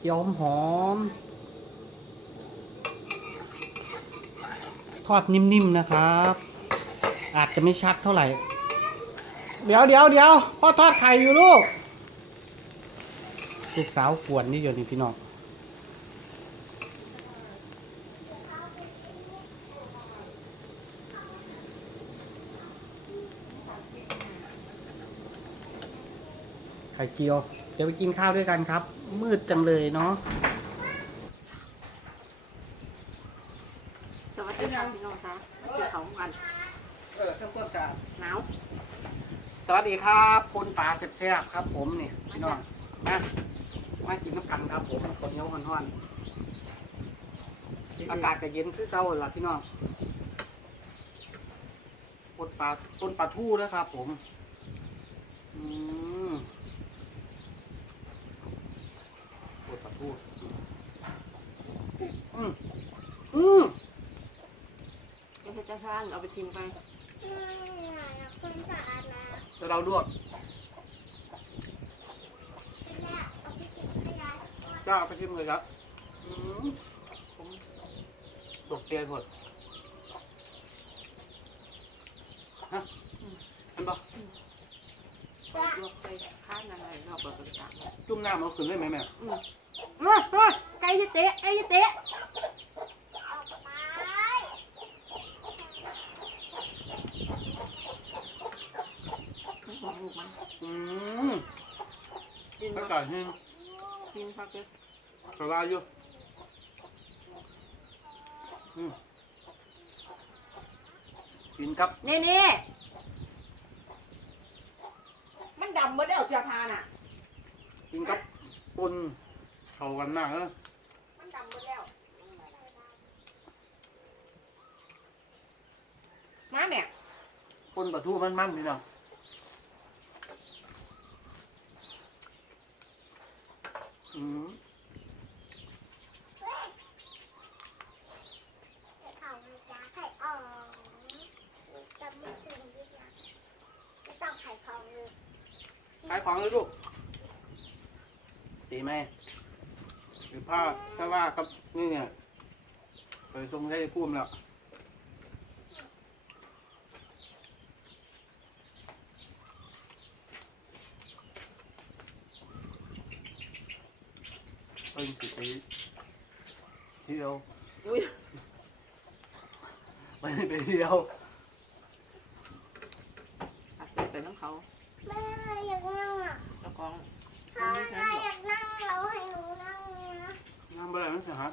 ไข่เจียวหอม ทอดนิ่มๆนะครับ อาจจะไม่ชัดเท่าไหร่ เดี๋ยวเดี๋ยวเดี๋ยวพ่อทอดไข่อยู่ลูก ลูกสาวกวนนี่อยู่นี่พี่น้องไข่เจียว ดี๋ยวไปกินข้าวด้วยกันครับ มืดจังเลยเนาะสวัสดีค่ะพี่น้องคะมากินของกันเออเครื่องเพิ่มสะอาดหนาวสวัสดีครับคนป่าเสียบๆครับ ผมนี่พี่น้องมามากินน้ำกันครับผมคนเหนียวห่อนๆอากาศก็เย็นคือเก่าล่ะพี่น้องปนปลาปนปลาทูนะครับผมอืม อืมอืมก็ให้เจ้าท่านเอาไปชิมไปคนสะอาดนะจะเราลวกแม่เอาไปกินขยะเอาไปชิมเลยครับอืมผมตกเตียนหมดฮะเห็นปะลวกไปข้านอะไรเราเปิดประกจุ่มน้ำเอาขึ้นเลยไหมแม่ เฮ้ยเฮ้ยไก่จะเตะไก่จะเตะออกไปบอกลูกมันอืมกินอากาพักศแห้งกินพักเลยสบายอยู่อืมกินครับ นี่นี่มันดำหมดแล้วเสื้อผ้าน่ะ กินครับปน เข้ากันมากเลยมันดำหมดแล้ว มาแม่ปนปลาทูมันๆพี่น้องอืมจะเอาไปจ้าไข่อ่อนจะไม่ถึงดีนะไม่ต้องไข่พองเลยขายของเลยลูก สีไหม หรือผ้าถ้าว่ากับนี่เนี่ยไปส่งได้พุ่มแล้วเพิ่งสิไปเที่ยวอุ้ยไปไปเที่ยวอัดเสร็จไปน้ำเขาแม่อยากนั่งอะเจ้าของถ้าแม่อยากนั่ง เราให้หนูนั่งเลยนะน้ำอะไรมันเสียฮะ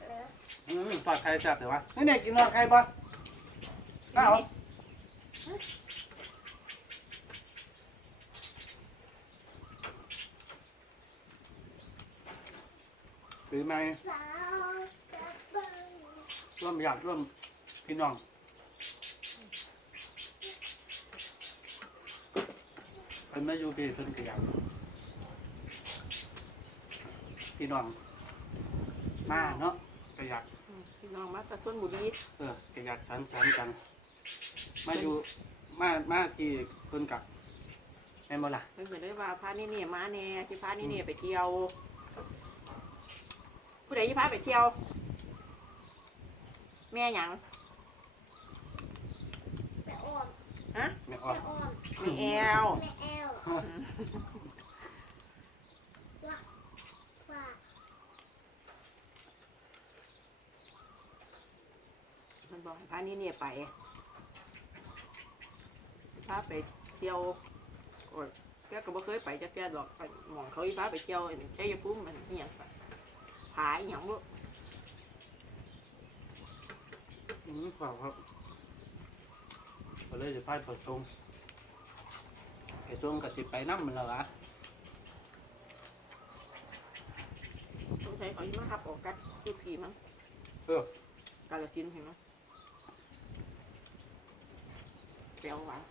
เอออืมปลอดใครจับเดี๋ยววะนี่เนี่ยกินนอนใครปะข้าวหรือไม่สาวจะเบิ่งร่วมอยากร่วมพี่น้องเพิ่นมาอยู่พี่เพิ่นก็อยาก พี่น้องมาเนาะก็อยากอืมพี่น้องมาตะต้นบุรีเออก็อยากสันสันกัน มาอยู่มามาที่เพิ่นกับแม่นบ่ล่ะเพิ่นก็ได้ว่าพานี่เนี่ยมาแน่ที่พานี่เนี่ยไปเที่ยว ผู้ใดที่พาไปเที่ยว แม่หยังแม่อ้อมฮะแม่อ่อแม่นอ้อมแม่แอลแม่แอล อืม ว่าว่า มันบอกให้พานี่เนี่ยไปพาไปเที่ยวโอ้ยแกก็บ่เคยไปจักแกดอกไปหมองเขาอีพาไปเที่ยวใช้ยภูมิมันอหย่างไปผาอหย่างบ่อืมเปล่าครับก็เลยจะพาไปส่งไปส่งก็สิไปนำมันแล้วล่ะสงสัยเขาอีมาหับออกกัดอยู่ผีมั้งเออกาลสินธุ์เห็นไห มแก้วหวาน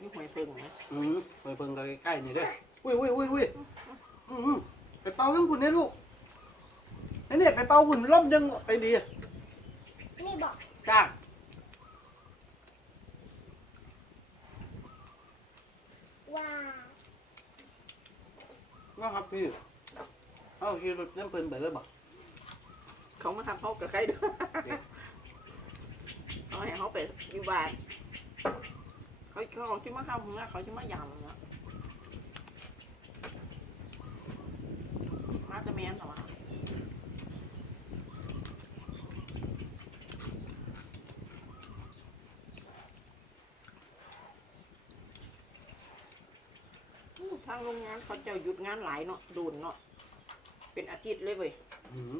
นี่หวยเพิ่งนะอืมไปเพิ่งก็ใกล้ๆนี่เด้ออุ้ยอุ้ยอุ้ยอุ้ยอืมๆไปเป่าทั้งหุ่นเนี่ยลูกนี่เนี่ยไปเป่าหุ่นล่มยังไปดีนี่บอกจ้าว่าว่าครับพี่เอาขี่รถน้ำเพลินไปเลยบอกเขามาทำเขากับใครด้วยเขา ให้เขาไปอยู่บ้านเขาเขาชิมาทำนะเขาชิมายำนะมาจะแมนเหรอวะอู้ทางโรงงานเขาจะหยุดงานหลายเนาะโดนเนาะเป็นอาทิตย์เลยเว้ยหืม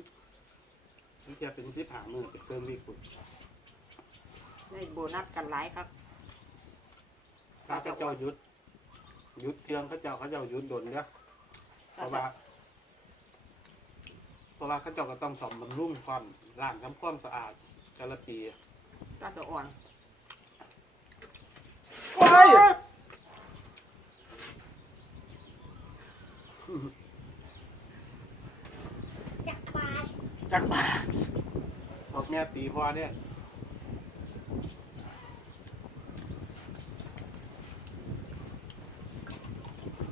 นี่จะเป็นสิบหามือเป็นเติมวีกุ ได้โบนัสกันหลายครับถ้าเขาเจ้าหยุดหยุดเทียมเขาเจ้าเขาเจ้าหยุดโดนเนี่ยเพราะว่าเพราะว่าเขาเจ้าก็ต้องซ่อมบำรุงความล้างทำความสะอาดแต่ละปีตาสะอ่อนโอ้ยจากปานจักบาทบอกแม่ตีพ่อเนี่ย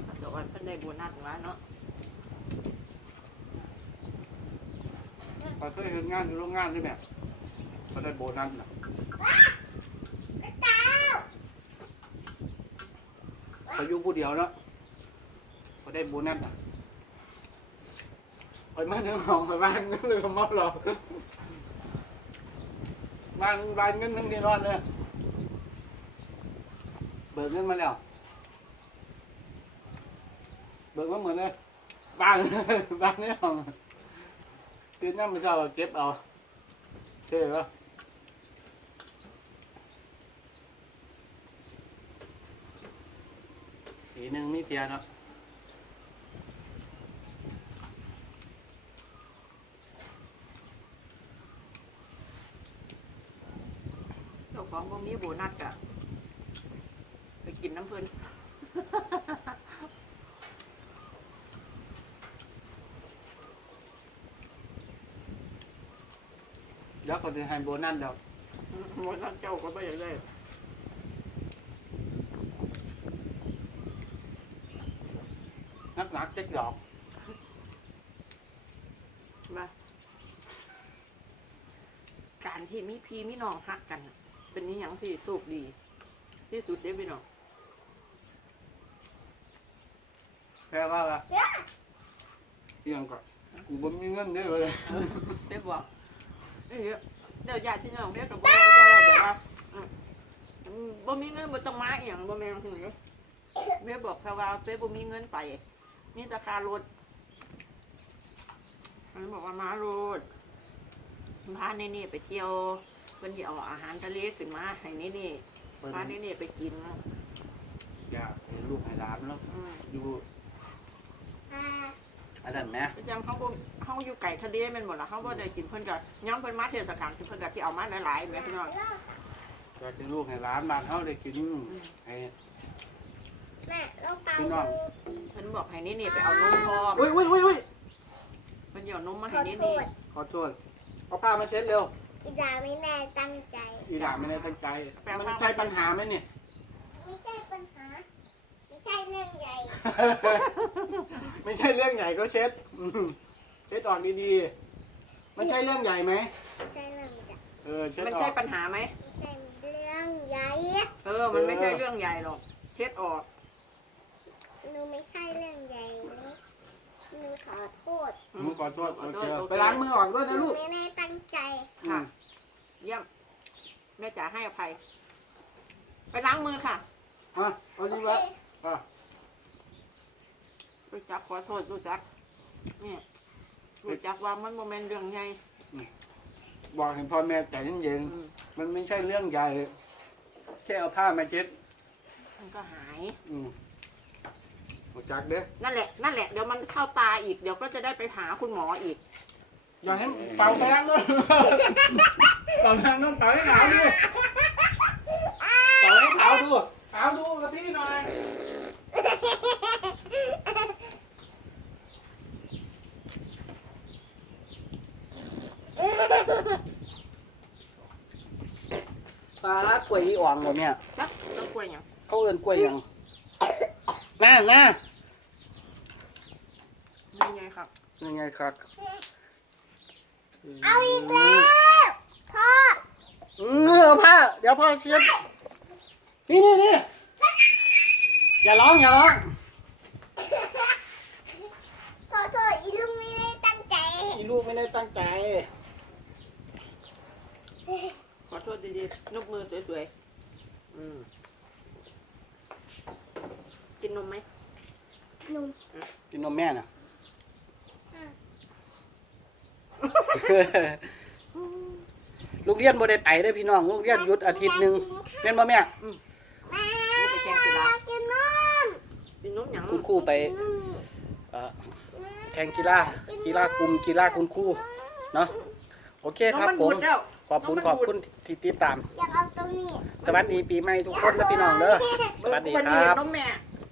ตาสะอ่อนเพิ่น ได้โบนัสมาเนาะพอเคยเห็นงานอยู่โรงงานใช่ไหมเขาได้โบนัสนะกระเต้าเขาอยู่ผู้เดียวเนาะเขาได้โบนัสนะคอยมาเนื้อของคอยบ้านเงินเลยเขาเมาหรอกบ้านบ้านเงินทั้งที่นอนเลย เบิกเงินมาแล้ว เบิกมาเหมือนเลยบ้านบ้านเนี่ยของคือนั่นมันจะเอาเก็บเอาใช่ปะสีหนึ่งมีเทียนเนาะเจ้าของบ่มีโบนัสกะไปกินน้ำเพิ่น เดี๋ยวก็จะให้โบนัสเดี๋ยวโบนัสเจ้าก็ไม่อยากได้นักหนักเจ๊กดอกมาการที่มีพี่มีน้องฮักกันน่ะเป็นนิยังที่โชคดี ที่สุดเด้พี่น้องแค่ว่าละเอียงก่อนกูบ่มีเงินเด้อเลยเด้บอกเอ้ย เดี๋ยวญาติพี่น้องเรียกกับบ่บ่ได้เดี๋ยวว่าอืมอืมบ่มีเงินบ่ต้องมาอีหยังบ่แม่นถึงเด้อแม่บอกแค่ว่าเป๊บ่มีเงินไปมีแตะการรถมันบอกว่ามารถพาเนเน่ไปเที่ยวเพิ่นสิเอาอาหารทะเลขึ้นมาให้เนเน่เพิ่นพาเนเน่ไปกินอยากให้ลูกให้หลานเนาะอืม อยู่ อ่า อันนั้นแหมประจำเขาบ่เขาอยู่ไก่ทะเลแม่นบ่ล่ะเขาบ่ได้กินเพิ่นก็ย้ำเพิ่นมาเทศกาลที่เพิ่นก็สิเอามาหลายๆแม่พี่น้องอยากให้ลูกให้หลานบ้านเฮาได้กินให้แม่ลองเตาพี่น้องดูเพิ่นบอกให้เนเน่ไปเอานมพร้อมอุ้ยอุ้ยอุ้ยอุ้ยเพิ่นสิเอานมมาขให้อเนโทเน่ษขอโทษเอาผ้ามาเช็ดเร็ว อีดาไม่แน่ตั้งใจ อีหลานไม่ได้ตั้งใจ มันใช่ปัญหาไหมเนี่ย ไม่ใช่ปัญหา ไม่ใช่เรื่องใหญ่ ไม่ใช่เรื่องใหญ่ก็เช็ดอืมเช็ดออกดีๆมันใช่เรื่องใหญ่ไหมไม่ใช่เรื่องใหญ่เออเช็ดมันออใช่กปัญหาไหม ไม่ใช่เรื่องใหญ่เออ มันไม่ใช่เรื่องใหญ่หรอก เช็ดออก หนูไม่ใช่เรื่องใหญ่หนูหนูขอโทษมึงขอโทษขโออโทเคษโอเค ไปล้างมือออกด้วยหนะนูลูกไม่ได้ตั้งใจค่ะอืมเยี่ยม แม่จ๋าให้อภัย ไปล้างมือค่ะ อะเอาโอดีเควะอะ รู้จักขอโทษรู้จักเนี่ยรู้จักว่ามันโมเมนเรื่องใหญ่บอกให้พ่อแม่ใจเย็นอืมๆมันไม่ใช่เรื่องใหญ่แค่เอาผ้ามาเช็ดมันก็หาย อืมรู้จักเด้อนั่นแหละนั่นแหละเดี๋ยวมันเข้าตาอีกเดี๋ยวก็จะได้ไปหาคุณหมออีก อย่าให้เป่าแป้งด้วยเป่าแป้งต้องเป่าให้ขาวดูเป่าให้ขาวดูขาวดูกับพี่หน่อย ปลาละกล้วยอีอ่องแบบเนี้ยจักต้องกล้วยหยังเขาเอินกล้วยหยังน่าน่ายังไงครับยังไงครับเอาอีกแล้วพ่อเออเอาผ้าเดี๋ยวพ่อเช็ดนี่นี่นี่อย่าร้องอย่าร้องขอโทษอีลุงไม่ได้ตั้งใจ อีลูกไม่ได้ตั้งใจข อโทษดีๆนกมือสวยๆอืมกินนมไหมหนุ่มกินนมแม่น่ะ ลูกเรียนบ่ได้ไปเด้อพี่น้อง ลูกเรียนหยุดอาทิตย์หนึงเรียนบ่แม่แม่ไปแข่งกีฬากินนมกินนมหยังคุณครูไปเอ่อแข่งกีฬากีฬากลุ่มกีฬาคุณครูเนาะโอเคครับนผมบูดแล้ว ขอบคุณขอบคุณที่ติดตาม อยากเอาตรงนี้ สวัสดีปีใหม่ทุกคนนะพี่น้องเด้อสวัสดีอุบัคติเหรัตุบนมแม่อ